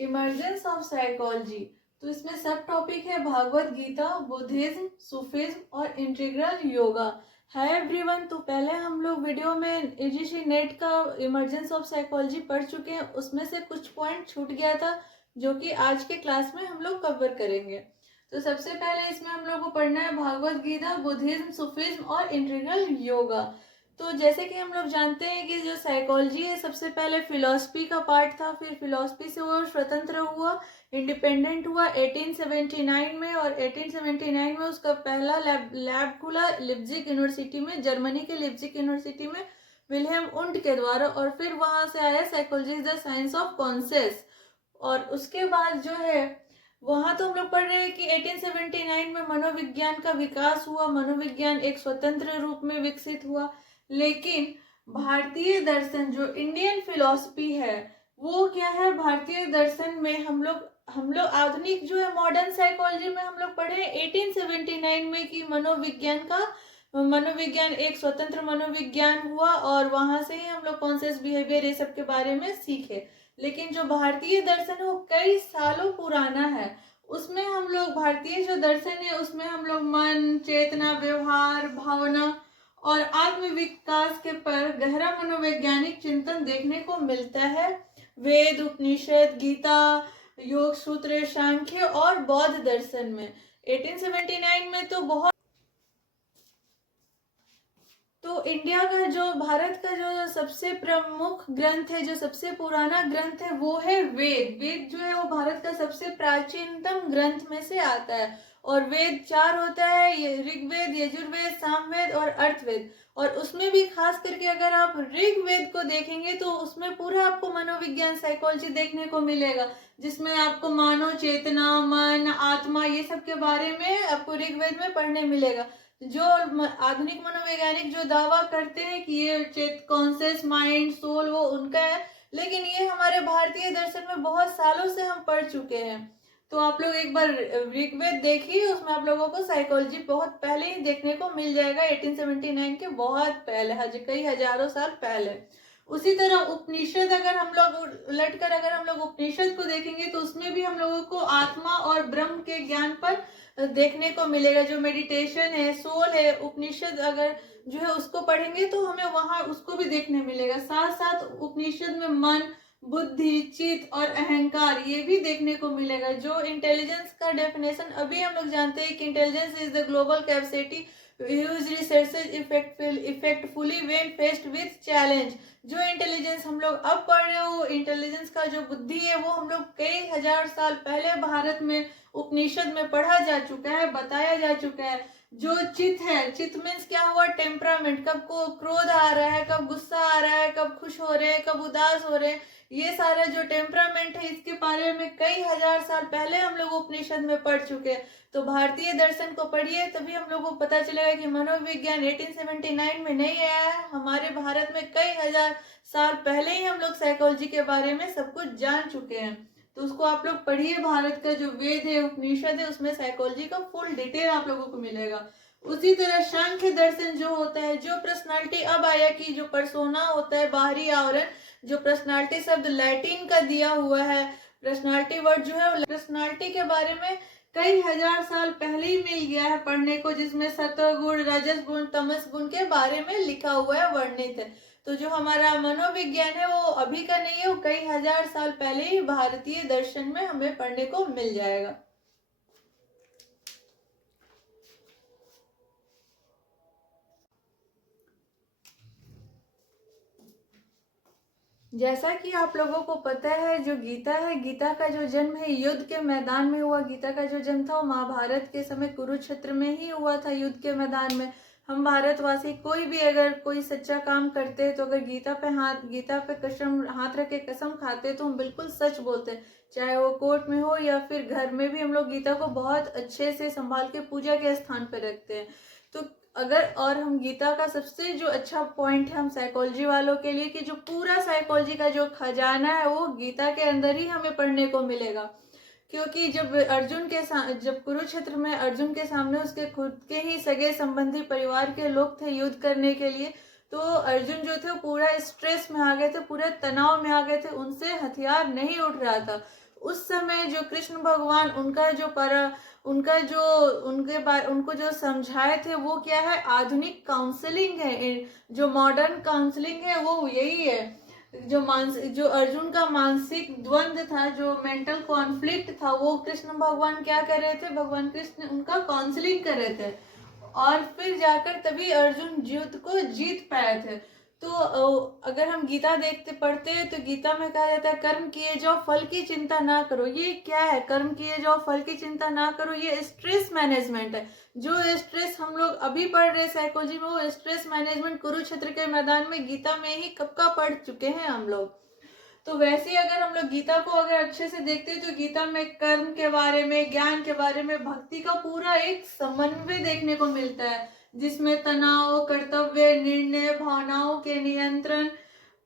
Emergence of psychology. तो इसमें सब टॉपिक है भागवत गीता, बुद्धिज्म, सूफिज्म और इंटीग्रल योगा। है एवरीवन। तो पहले हम लोग वीडियो में एजीसी नेट का इमर्जेंस ऑफ साइकोलॉजी पढ़ चुके हैं, उसमें से कुछ पॉइंट छूट गया था जो कि आज के क्लास में हम लोग कवर करेंगे। तो सबसे पहले इसमें हम लोग को पढ़ना है भागवत गीता, बुद्धिज्म, सूफिज्म और इंटीग्रल योगा। तो जैसे कि हम लोग जानते हैं कि जो साइकोलॉजी है सबसे पहले फिलॉसफी का पार्ट था, फिर फिलॉसफी से वो स्वतंत्र हुआ, इंडिपेंडेंट हुआ 1879 में, और 1879 में उसका पहला लैब खुला लिप्जिग यूनिवर्सिटी में, जर्मनी के लिप्जिग यूनिवर्सिटी में विलियम उंड के द्वारा। और फिर वहां से आया psychology the science of conscious. और उसके बाद जो है वहां तो हम लोग पढ़ रहे हैं कि 1879 में मनोविज्ञान का विकास हुआ, मनोविज्ञान एक स्वतंत्र रूप में विकसित हुआ। लेकिन भारतीय दर्शन जो इंडियन फिलॉसफी है वो क्या है, भारतीय दर्शन में हम लोग आधुनिक जो है मॉडर्न साइकोलॉजी में हम लोग पढ़े 1879 में कि मनोविज्ञान एक स्वतंत्र मनोविज्ञान हुआ, और वहां से ही हम लोग कॉन्शियस बिहेवियर ये सब के बारे में सीखे। लेकिन जो भारतीय दर्शन है वो कई सालों पुराना है। उसमें हम लोग भारतीय जो दर्शन है उसमें हम लोग मन, चेतना, व्यवहार, भावना और आत्म विकास के पर गहरा मनोवैज्ञानिक चिंतन देखने को मिलता है। वेद, उपनिषद, गीता, योग सूत्र, सांख्य और बौद्ध दर्शन में 1879 में तो इंडिया का जो भारत का जो सबसे प्रमुख ग्रंथ है, जो सबसे पुराना ग्रंथ है वो है वेद। वेद जो है वो भारत का सबसे प्राचीनतम ग्रंथ में से आता है। और वेद 4 होता है, ये ऋग्वेद, यजुर्वेद, सामवेद और अर्थवेद। और उसमें भी खास करके अगर आप ऋग्वेद को देखेंगे तो उसमें पूरा आपको मनोविज्ञान साइकोलॉजी देखने को मिलेगा, जिसमें आपको मानव चेतना, मन, आत्मा ये सब के बारे में आपको ऋग्वेद में पढ़ने मिलेगा। जो आधुनिक मनोवैज्ञानिक जो दावा करते हैं कि ये कॉन्शियस माइंड, सोल वो उनका है, लेकिन ये हमारे भारतीय दर्शन में बहुत सालों से हम पढ़ चुके हैं। तो आप लोग एक बार ऋग्वेद देखिए, उसमें आप लोगों को साइकोलॉजी बहुत पहले ही देखने को मिल जाएगा, 1879 के बहुत पहले, कई हजारों साल पहले। उसी तरह उपनिषद अगर हम लोग उलट कर अगर हम लोग उपनिषद को देखेंगे तो उसमें भी हम लोगों को आत्मा और ब्रह्म के ज्ञान पर देखने को मिलेगा। जो मेडिटेशन है, सोल है, उपनिषद अगर जो है उसको पढ़ेंगे तो हमें वहां उसको भी देखने मिलेगा। साथ साथ उपनिषद में मन, बुद्धि, चित्त और अहंकार ये भी देखने को मिलेगा। जो इंटेलिजेंस का डेफिनेशन अभी हम लोग जानते हैं कि intelligence is the global capacity use resources effectively when faced with challenge. जो इंटेलिजेंस हम लोग अब पढ़ रहे हो, इंटेलिजेंस का जो बुद्धि है वो हम लोग कई हजार साल पहले भारत में उपनिषद में पढ़ा जा चुका है, बताया जा चुका है। जो चित्त है, चित्त मीन्स क्या हुआ, टेम्परामेंट, कब को क्रोध आ रहा है, कब गुस्सा आ रहा है, कब खुश हो रहे हैं, कब उदास हो रहे हैं, ये सारा जो टेम्परामेंट है इसके बारे में कई हजार साल पहले हम लोग उपनिषद में पढ़ चुके हैं। तो भारतीय दर्शन को पढ़िए, तभी हम लोग को पता चलेगा कि मनोविज्ञान 1879 में नहीं आया है, हमारे भारत में कई हजार साल पहले ही हम लोग साइकोलॉजी के बारे में सब कुछ जान चुके हैं। तो उसको आप लोग पढ़िए, भारत का जो वेद है, उपनिषद है, उसमें साइकोलॉजी का फुल डिटेल आप लोगों को मिलेगा। उसी तरह सांख्य दर्शन जो होता है, जो पर्सनालिटी अब आया कि जो पर्सोना होता है, बाहरी आवरण, जो पर्सनालिटी शब्द लैटिन का दिया हुआ है, पर्सनालिटी वर्ड जो है पर्सनालिटी के बारे में कई हजार साल पहले ही मिल गया है पढ़ने को, जिसमें सत्वगुण, रजस गुण, तमस गुण के बारे में लिखा हुआ है, वर्णित है। तो जो हमारा मनोविज्ञान है वो अभी का नहीं है, वो कई हजार साल पहले ही भारतीय दर्शन में हमें पढ़ने को मिल जाएगा। जैसा कि आप लोगों को पता है, जो गीता है, गीता का जो जन्म है युद्ध के मैदान में हुआ। गीता का जो जन्म था वो महाभारत के समय कुरुक्षेत्र में ही हुआ था, युद्ध के मैदान में। हम भारतवासी कोई भी अगर कोई सच्चा काम करते हैं तो अगर गीता पे कसम हाथ रख के कसम खाते हैं तो हम बिल्कुल सच बोलते हैं, चाहे वो कोर्ट में हो या फिर घर में भी हम लोग गीता को बहुत अच्छे से संभाल के पूजा के स्थान पर रखते हैं। तो अगर और हम गीता का सबसे जो अच्छा पॉइंट है हम साइकोलॉजी वालों के लिए कि जो पूरा साइकोलॉजी का जो खजाना है वो गीता के अंदर ही हमें पढ़ने को मिलेगा। क्योंकि जब कुरुक्षेत्र में अर्जुन के सामने उसके खुद के ही सगे संबंधी परिवार के लोग थे युद्ध करने के लिए, तो अर्जुन जो थे वो पूरा स्ट्रेस में आ गए थे, पूरे तनाव में आ गए थे, उनसे हथियार नहीं उठ रहा था। उस समय जो कृष्ण भगवान उनको जो समझाए थे वो क्या है, आधुनिक काउंसलिंग है। जो मॉडर्न काउंसलिंग है वो यही है। जो अर्जुन का मानसिक द्वंद था, जो मेंटल कॉन्फ्लिक्ट था, वो कृष्ण भगवान क्या कर रहे थे, भगवान कृष्ण उनका काउंसलिंग कर रहे थे और फिर जाकर तभी अर्जुन युद्ध को जीत पाए थे। तो अगर हम गीता देखते पढ़ते हैं तो गीता में कहा जाता है कर्म किए जाओ फल की चिंता ना करो। ये क्या है, कर्म किए जाओ फल की चिंता ना करो? ये स्ट्रेस मैनेजमेंट है। जो स्ट्रेस हम लोग अभी पढ़ रहे साइकोलॉजी में, वो स्ट्रेस मैनेजमेंट कुरुक्षेत्र के मैदान में गीता में ही कब का पढ़ चुके हैं हम लोग। तो वैसे ही अगर हम लोग गीता को अगर अच्छे से देखते हैं तो गीता में कर्म के बारे में, ज्ञान के बारे में, भक्ति का पूरा एक समन्वय देखने को मिलता है, जिसमें तनाव, कर्तव्य, निर्णय, भावनाओं के नियंत्रण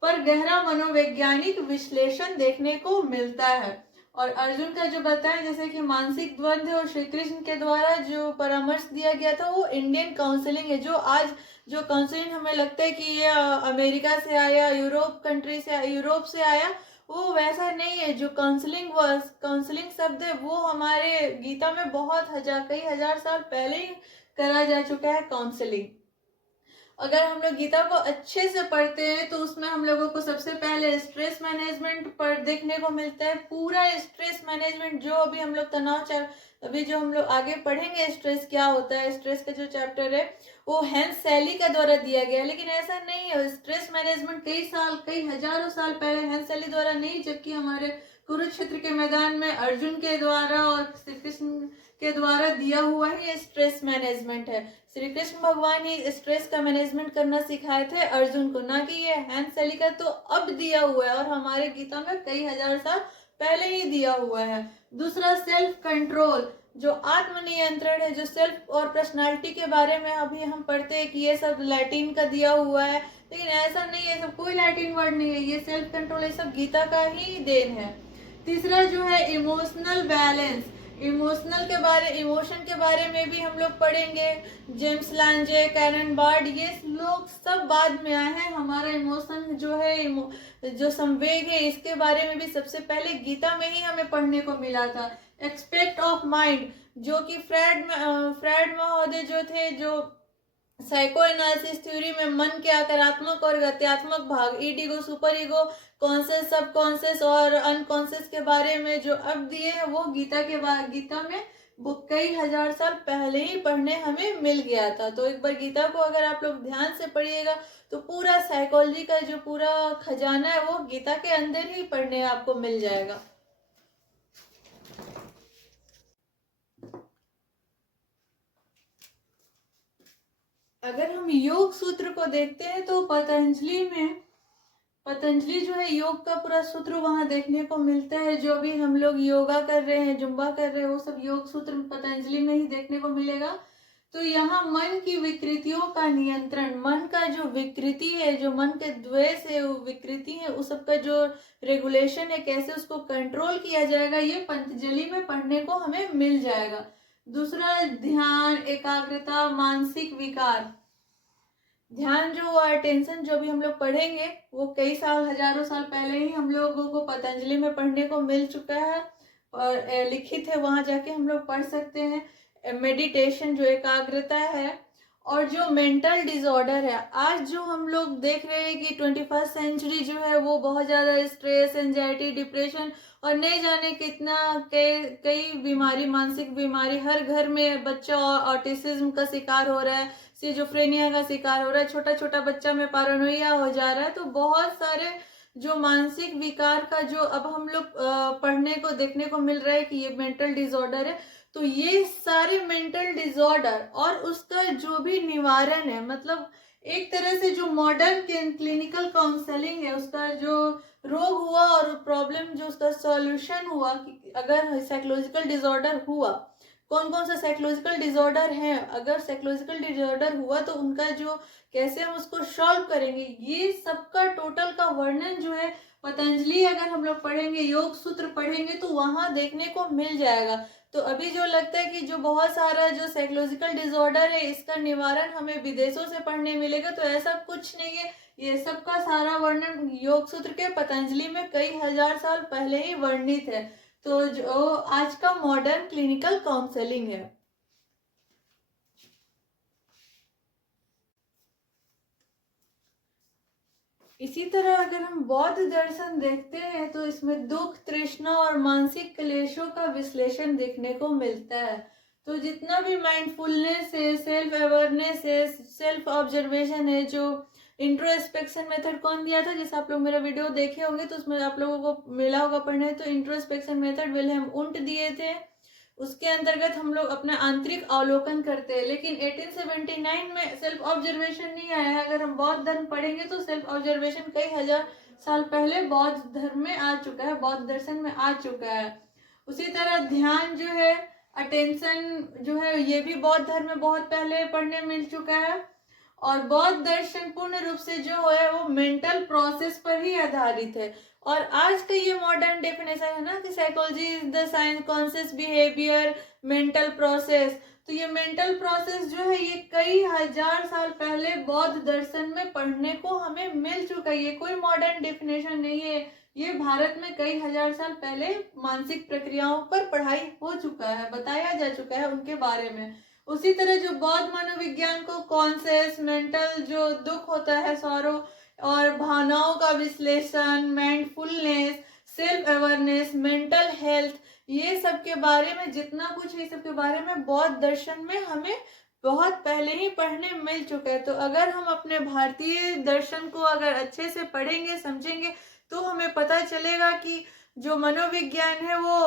पर गहरा मनोवैज्ञानिक विश्लेषण देखने को मिलता है। और अर्जुन का जो बताया जैसे कि मानसिक द्वंद्व और श्री कृष्ण के द्वारा जो परामर्श दिया गया था वो इंडियन काउंसलिंग है। जो आज जो काउंसलिंग हमें लगता है कि ये अमेरिका से आया, यूरोप से आया, वो वैसा नहीं है। जो काउंसलिंग शब्द है वो हमारे गीता में कई हजार साल पहले ही करा जा चुका है काउंसलिंग। अगर हम लोग गीता को अच्छे से पढ़ते हैं तो उसमें हम लोगों को सबसे पहले स्ट्रेस मैनेजमेंट पर देखने को मिलता है। पूरा स्ट्रेस मैनेजमेंट जो अभी हम लोग अभी जो हम लोग आगे पढ़ेंगे स्ट्रेस क्या होता है, स्ट्रेस का जो चैप्टर है वो हैंस सैली का द्वारा दिया गया है। लेकिन ऐसा नहीं है, स्ट्रेस मैनेजमेंट कई हजारों साल पहले हैंस सैली द्वारा नहीं, जबकि हमारे कुरुक्षेत्र के मैदान में अर्जुन के द्वारा और श्री कृष्ण के द्वारा दिया हुआ ही स्ट्रेस मैनेजमेंट है। श्री कृष्ण भगवान ही स्ट्रेस का मैनेजमेंट करना सिखाए थे अर्जुन को, ना कि ये हैंस सैली का तो अब दिया हुआ है और हमारे गीता में कई हजार साल पहले ही दिया हुआ है। दूसरा सेल्फ कंट्रोल, जो आत्मनियंत्रण है, जो सेल्फ और पर्सनालिटी के बारे में अभी हम पढ़ते हैं कि ये सब लैटिन का दिया हुआ है, लेकिन ऐसा नहीं है, सब कोई लैटिन वर्ड नहीं है। ये सेल्फ कंट्रोल ये सब गीता का ही देन है। तीसरा जो है इमोशनल बैलेंस, इमोशन के बारे में भी हम लोग पढ़ेंगे। जेम्स लांजे, कैरन बार्ड, ये लोग सब बाद में आए हैं। हमारा इमोशन जो है, जो संवेग है, इसके बारे में भी सबसे पहले गीता में ही हमें पढ़ने को मिला था। एक्सपेक्ट ऑफ माइंड, जो कि फ्रेड महोदय जो थे, जो साइको एनालिसिस थ्योरी में मन के आकारात्मक और गत्यात्मक भाग, ईडीगो, सुपर ईगो, कॉन्शियस, सबकॉन्शियस और अनकॉन्शियस के बारे में जो अब दिए हैं वो गीता में वो कई हजार साल पहले ही पढ़ने हमें मिल गया था। तो एक बार गीता को अगर आप लोग ध्यान से पढ़िएगा तो पूरा साइकोलॉजी का जो पूरा खजाना है वो गीता के अंदर ही पढ़ने आपको मिल जाएगा। अगर हम योग सूत्र को देखते हैं तो पतंजलि जो है योग का पूरा सूत्र वहां देखने को मिलता है। जो भी हम लोग योगा कर रहे हैं, जुम्बा कर रहे हैं, वो सब योग सूत्र पतंजलि में ही देखने को मिलेगा। तो यहाँ मन की विकृतियों का नियंत्रण, मन का जो विकृति है, जो मन के द्वेष है, वो विकृति है, उस सबका जो रेगुलेशन है, कैसे उसको कंट्रोल किया जाएगा, ये पतंजलि में पढ़ने को हमें मिल जाएगा। दूसरा ध्यान, एकाग्रता, मानसिक विकार। ध्यान जो हुआ, टेंशन, जो भी हम लोग पढ़ेंगे वो कई साल, हजारों साल पहले ही हम लोगों को पतंजलि में पढ़ने को मिल चुका है और लिखित है, वहां जाके हम लोग पढ़ सकते हैं। मेडिटेशन, जो एकाग्रता है, और जो मेंटल डिसऑर्डर है। आज जो हम लोग देख रहे हैं कि 21st सेंचुरी जो है वो बहुत ज़्यादा स्ट्रेस, एंजाइटी, डिप्रेशन और नहीं जाने कितना कई बीमारी, मानसिक बीमारी, हर घर में बच्चा ऑटिज्म का शिकार हो रहा है, सिजोफ्रेनिया का शिकार हो रहा है, छोटा छोटा बच्चा में पैरानोइया हो जा रहा है। तो बहुत सारे जो मानसिक विकार का जो अब हम लोग पढ़ने को देखने को मिल रहा है कि ये मेंटल डिसऑर्डर है। तो ये सारे मेंटल डिसऑर्डर और उसका जो भी निवारण है, मतलब एक तरह से जो मॉडर्न क्लिनिकल काउंसलिंग है, उसका जो रोग हुआ और प्रॉब्लम जो उसका सॉल्यूशन हुआ, कि अगर साइकोलॉजिकल डिसऑर्डर हुआ, कौन कौन सा साइकोलॉजिकल डिसऑर्डर है, अगर साइकोलॉजिकल डिसऑर्डर हुआ तो उनका जो कैसे हम उसको सॉल्व करेंगे, ये सबका टोटल का वर्णन जो है पतंजलि अगर हम लोग पढ़ेंगे, योग सूत्र पढ़ेंगे तो वहां देखने को मिल जाएगा। तो अभी जो लगता है कि जो बहुत सारा जो साइकोलॉजिकल डिसऑर्डर है इसका निवारण हमें विदेशों से पढ़ने मिलेगा, तो ऐसा कुछ नहीं है। ये सब का सारा वर्णन योग सूत्र के पतंजलि में कई हजार साल पहले ही वर्णित है। तो जो आज का मॉडर्न क्लिनिकल काउंसलिंग है। इसी तरह अगर हम बौद्ध दर्शन देखते हैं तो इसमें दुख, तृष्णा और मानसिक क्लेशों का विश्लेषण देखने को मिलता है। तो जितना भी माइंडफुलनेस है, सेल्फ अवेयरनेस है, सेल्फ ऑब्जर्वेशन है, जो इंट्रोस्पेक्शन मेथड कौन दिया था, जैसे आप लोग मेरा वीडियो देखे होंगे तो उसमें आप लोगों को मिला होगा पढ़ने, तो इंट्रोस्पेक्शन मेथड विल्हेम वुंट दिए थे। उसके अंतर्गत हम लोग अपना आंतरिक अवलोकन करते हैं। लेकिन 1879 में सेल्फ ऑब्जर्वेशन नहीं आया है। अगर हम बौद्ध धर्म पढ़ेंगे तो सेल्फ ऑब्जर्वेशन कई हजार साल पहले बौद्ध धर्म में आ चुका है, बौद्ध दर्शन में आ चुका है। उसी तरह ध्यान जो है, अटेंशन जो है, ये भी बौद्ध धर्म में बहुत पहले पढ़ने मिल चुका है। और बौद्ध दर्शन पूर्ण रूप से जो है वो मेंटल प्रोसेस पर ही आधारित है। और आज का ये मॉडर्न डेफिनेशन है ना कि psychology is the science conscious behaviour mental process. तो ये मेंटल प्रोसेस जो है ये कई हजार साल पहले बौद्ध दर्शन में पढ़ने को हमें मिल चुका है। ये कोई मॉडर्न डेफिनेशन नहीं है, ये भारत में कई हजार साल पहले मानसिक प्रक्रियाओं पर पढ़ाई हो चुका है, बताया जा चुका है उनके बारे में। उसी तरह जो बौद्ध मनोविज्ञान को कॉन्शियस, मेंटल जो दुख होता है, सॉरो, और भावनाओं का विश्लेषण, mindfulness, self awareness, mental health, ये सब के बारे में जितना कुछ है, ये सब के बारे में बौद्ध दर्शन में हमें बहुत पहले ही पढ़ने मिल चुका है। तो अगर हम अपने भारतीय दर्शन को अगर अच्छे से पढ़ेंगे, समझेंगे, तो हमें पता चलेगा कि जो मनोविज्ञान है वो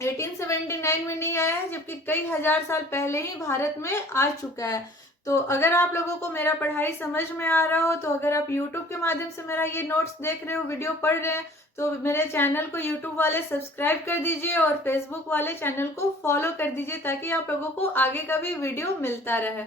1879 में नहीं आया है, जबकि कई हजार साल पहले ही भारत में आ चुका है। तो अगर आप लोगों को मेरा पढ़ाई समझ में आ रहा हो, तो अगर आप YouTube के माध्यम से मेरा ये नोट्स देख रहे हो, वीडियो पढ़ रहे हैं, तो मेरे चैनल को YouTube वाले सब्सक्राइब कर दीजिए और Facebook वाले चैनल को फॉलो कर दीजिए, ताकि आप लोगों को आगे का भी वीडियो मिलता रहे।